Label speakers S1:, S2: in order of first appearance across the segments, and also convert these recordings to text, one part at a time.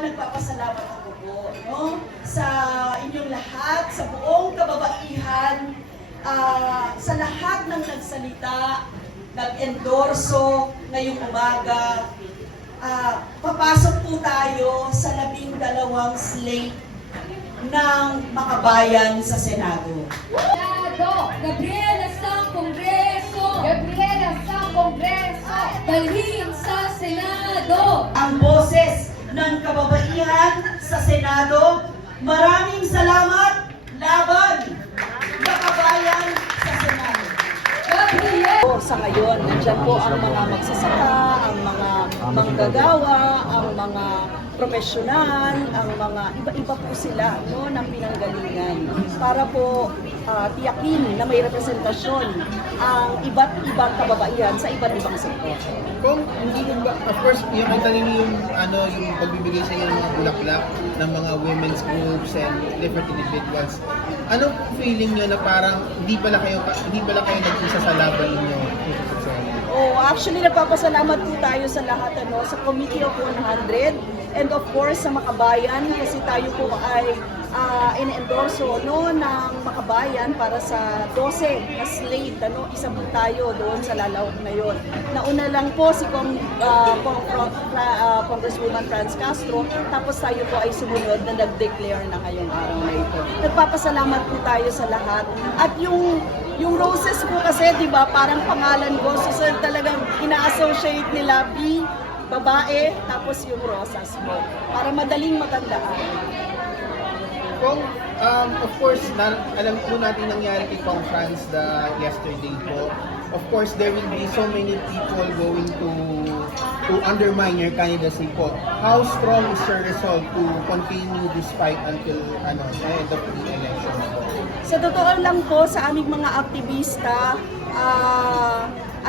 S1: nagpapasalamat ako po no, sa inyong lahat, sa buong kababaihan, ah, sa lahat ng nagsalita, nag-endorso ngayong umaga. Ah, papasok po tayo sa labing dalawang slate ng makabayan sa Senado.
S2: Senado, Gabriela sa Kongreso, Gabriela sa Kongreso, dalhin sa Senado.
S1: ang boses ng kababaihan sa Senado. Maraming salamat, laban, makabayan sa Senado.
S2: Gabriela.
S3: po sa ngayon. Nandiyan po ang mga magsasaka, ang mga manggagawa, ang mga profesional, ang mga iba-iba po sila no, ng pinanggalingan para po ah, tiyakin na may representasyon ang iba't ibang kababaihan sa iba't ibang sektor.
S4: Kung hindi mo ba, of course, yung kita ninyo yung, ano, yung pagbibigay sa inyo ng mga bulaklak ng mga women's groups and different individuals, ano feeling nyo na parang hindi pala kayo, hindi pala kayo nag-isa sa laban ninyo?
S3: Oh, actually nagpapasalamat po tayo sa lahat ano sa Committee of 100 and of course sa Makabayan kasi tayo po ay uh, in-endorso no ng Makabayan para sa 12 na slate ano isa po tayo doon sa lalawak na yon. Nauna lang po si Kong, uh, Kong, uh, Congresswoman Franz Castro tapos tayo po ay sumunod na nag-declare na ngayong araw na ito. Nagpapasalamat po tayo sa lahat at yung yung roses po kasi, di ba, parang pangalan ko. So, so talagang ina-associate nila B, babae, tapos yung rosas po. Para madaling matandaan.
S4: Kung, um, of course, na, alam po natin nangyari kay Kong Franz the yesterday po. Of course, there will be so many people going to to undermine your candidacy po. How strong is your resolve to continue this fight until ano, the end of the election?
S3: Sa totoo lang po, sa aming mga aktivista, ah,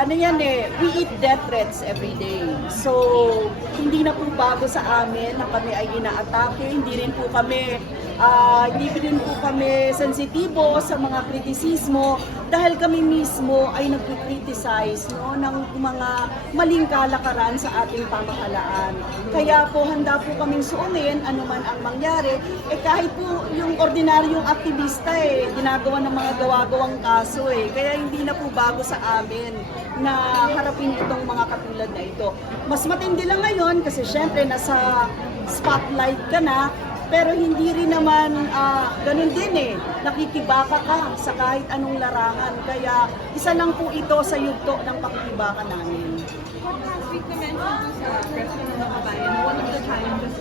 S3: ano yan eh, we eat death threats every day. So, hindi na po bago sa amin na kami ay inaatake, hindi rin po kami, ah, hindi rin po kami sensitibo sa mga kritisismo dahil kami mismo ay nagkikriticize no, ng mga maling kalakaran sa ating pamahalaan. Kaya po handa po kaming suunin anuman ang mangyari, eh kahit po yung ordinaryong aktivista eh, ginagawa ng mga gawa-gawang kaso eh. Kaya hindi na po bago sa amin na harapin itong mga katulad na ito. Mas matindi lang ngayon kasi syempre nasa spotlight ka na, pero hindi rin naman uh, ganun din eh. Nakikibaka ka sa kahit anong larangan. Kaya isa lang po ito sa yugto ng pakikibaka namin.
S2: What has been mentioned sa question ng kabayan? What are the challenges